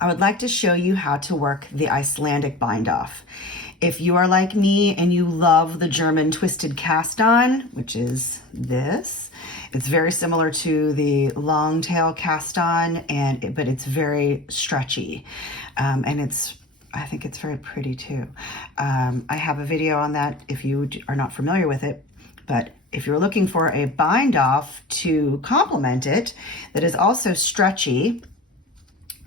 I would like to show you how to work the Icelandic bind off. If you are like me and you love the German twisted cast on, which is this, it's very similar to the long tail cast on, but it's very stretchy, and I think it's very pretty too. I have a video on that if you are not familiar with it, but if you're looking for a bind off to complement it that is also stretchy,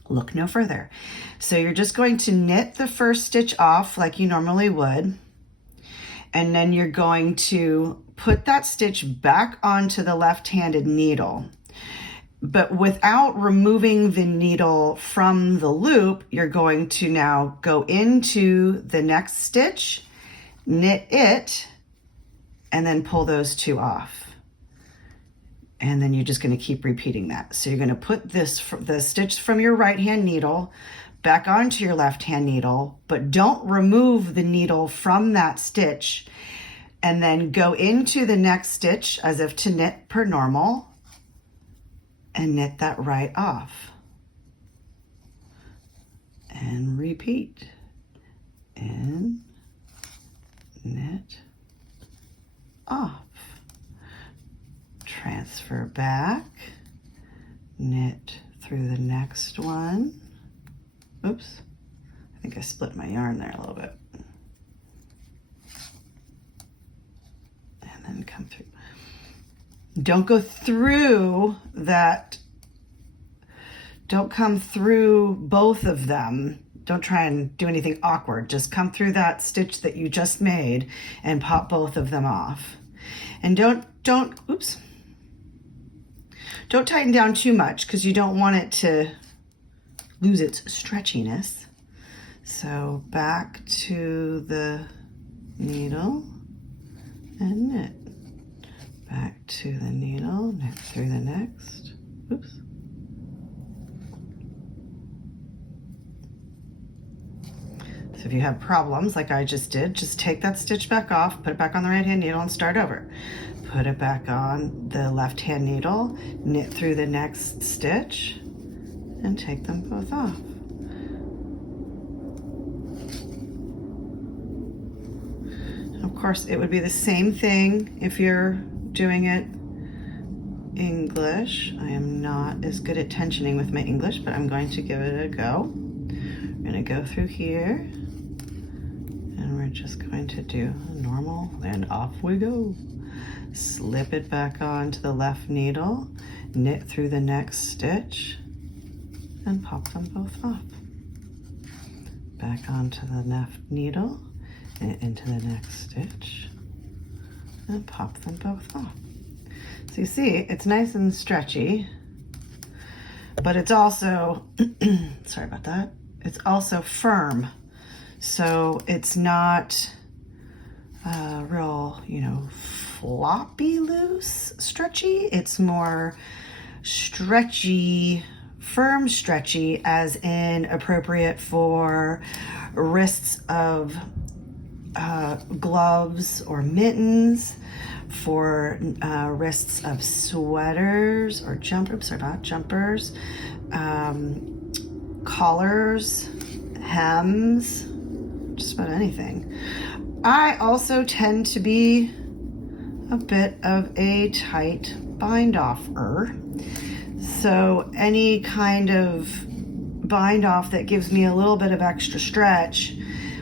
look no further. So you're just going to knit the first stitch off like you normally would, and then you're going to put that stitch back onto the left-handed needle. But without removing the needle from the loop, you're going to now go into the next stitch, knit it, and then pull those two off. And then you're just going to keep repeating that. So you're going to put the stitch from your right hand needle back onto your left hand needle, but don't remove the needle from that stitch, and then go into the next stitch as if to knit per normal and knit that right off. And repeat. And knit off. Transfer back, knit through the next one. Oops, I think I split my yarn there a little bit. And then come through. Don't go through that, don't come through both of them. Don't try and do anything awkward. Just come through that stitch that you just made and pop both of them off. And oops. Don't tighten down too much because you don't want it to lose its stretchiness. So back to the needle and knit. Back to the needle, knit through the next. Oops. So if you have problems like I just did, just take that stitch back off, put it back on the right hand needle and start over. Put it back on the left hand needle, knit through the next stitch, and take them both off. Of course, it would be the same thing if you're doing it English. I am not as good at tensioning with my English, but I'm going to give it a go. I'm going to go through here, and we're just going to do a normal, and off we go. Slip it back onto the left needle, knit through the next stitch, and pop them both off. Back onto the left needle, and into the next stitch, and pop them both off. So you see, it's nice and stretchy, but it's also, sorry about that, it's also firm. So it's not real, floppy loose stretchy. It's more stretchy, firm stretchy, as in appropriate for wrists of gloves or mittens, for wrists of sweaters or jumpers, collars, hems, just about anything. I also tend to be a bit of a tight bind offer. So any kind of bind off that gives me a little bit of extra stretch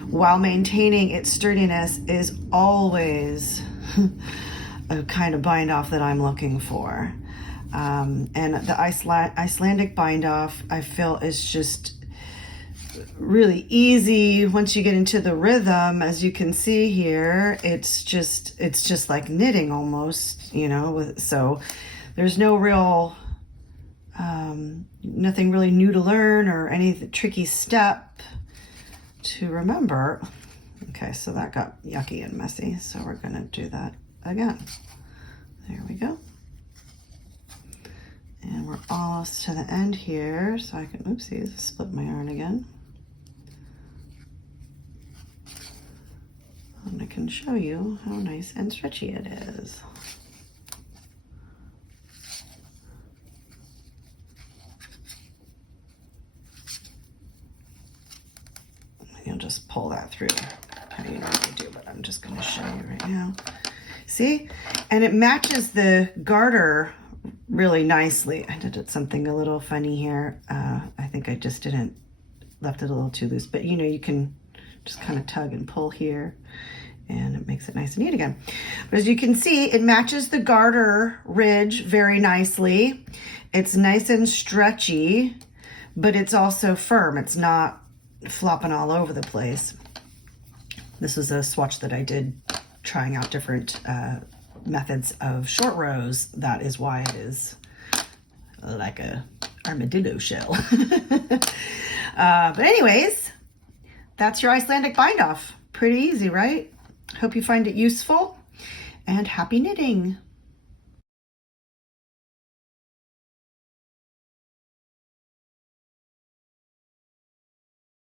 while maintaining its sturdiness is always a kind of bind off that I'm looking for. And the Icelandic bind off, I feel, is just really easy once you get into the rhythm. As you can see here, it's just like knitting almost, so there's no real nothing really new to learn or any tricky step to remember. Okay, so that got yucky and messy, so we're gonna do that again. There we go. And we're almost to the end here, so I can, oopsies, split my yarn again. And I can show you how nice and stretchy it is. you'll just pull that through. How do you normally do, but I'm just going to show you right now. See? And it matches the garter really nicely. I did something a little funny here. I think I just left it a little too loose, but you know, you can just kind of tug and pull here and it makes it nice and neat again. But as you can see, it matches the garter ridge very nicely. It's nice and stretchy, but it's also firm. It's not flopping all over the place. This was a swatch that I did trying out different methods of short rows. That is why it is like a armadillo shell. But anyways, that's your Icelandic bind off. Pretty easy, right? Hope you find it useful, and happy knitting.